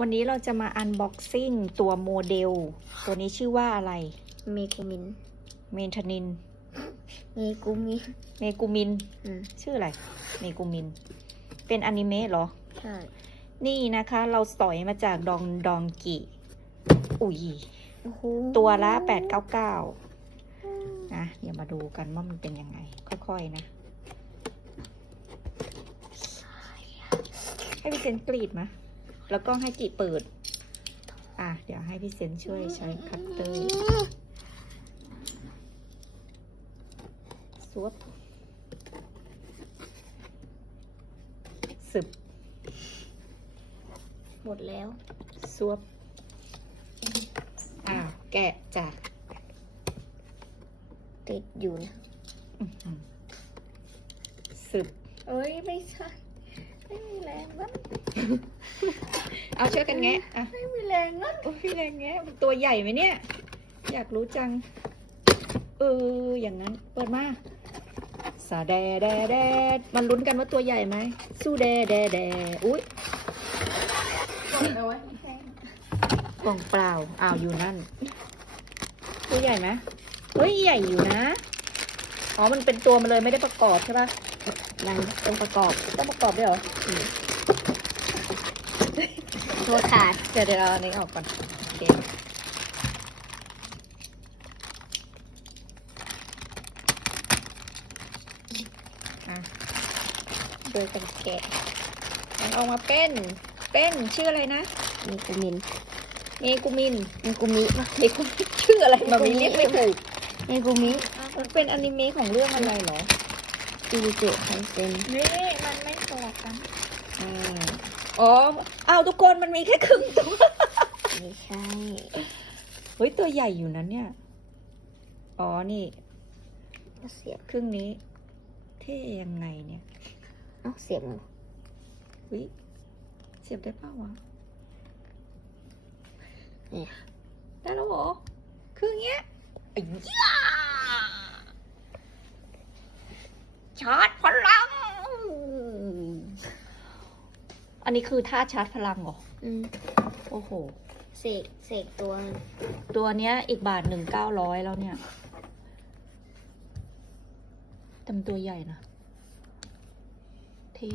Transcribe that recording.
วันนี้เราจะมาอันบ็อกซิ่งตัวโมเดล ตัวนี้ชื่อว่าอะไร เมกูมิน เมนทนิน เมกูมิเมกูมิน อืม ชื่ออะไร เมกูมิน เป็นอนิเมะเหรอ ใช่ นี่นะคะ เราสอยมาจากดองดองกิ อุ้ยโอ้โหตัวละแปดเก้าเก้านะเดี๋ยวมาดูกันว่ามันเป็นยังไง ค่อยๆนะ ให้พี่เซนกรีดมะ แล้วก็ให้จีเปิด อะ เดี๋ยวให้พี่เซนช่วยใช้คัตเตอร์สวบสึบ หมดแล้ว สวบ อ่าแกะจากติดอยู่นะอื้อหือสึบ เอ้ย ไม่ใช่ ไม่มีแรงนะเอาช่วยกันแงะอะไม่มีแรงนะโอ้ยแรงแงะมันตัวใหญ่ไหมเนี่ย อยากรู้จัง เออ อย่างนั้น เปิดมาสาแดแดแดดมันลุ้นกันว่าตัวใหญ่ไหม สู้แดแดแดอุ้ยเอาไว้แห้งกล่องเปล่าอ้าวอยู่นั่น ตัวใหญ่ไหมเฮ้ย ใหญ่อยู่นะ อ๋อ มันเป็นตัวมันเลยไม่ได้ประกอบใช่ปะ ยังต้องประกอบต้องประกอบด้วยเหรอตัวขาดเดี๋ยวเดี๋ยวเอาอันนี้ออกก่อนโอเคอะช่วยกันแกะมันออกมาเป็นเป็นชื่ออะไรนะเมกูมินเมกุมินเมกูมิปะเมกุมินชื่ออะไรมามีเรียกไม่ถูกเมกูมิมันเป็นอนิเมะของเรื่องอะไรเหรอ จูเจไคเซนนี่มันไม่สลับกันอืมอ๋ออ้าวทุกคนมันมีแค่ครึ่งตัวไม่ใช่เฮ้ยตัวใหญ่อยู่นะเนี่ย อ๋อนี่ก็เสียบครึ่งนี้เท่ยังไงเนี่ยเอ้าเสียบหนูวิเสียบได้เปล่าวะเนี่ยได้แล้วเหรอคืออย่างเงี้ยอ้ย่า ชาร์จพลัง อันนี้คือท่าชาร์จพลังเหรอ อืมโอ้โห เสกเสกตัวตัวเนี้ยอีกบาทหนึ่งเก้าร้อยแล้วเนี่ยแต่มันตัวใหญ่นะเท่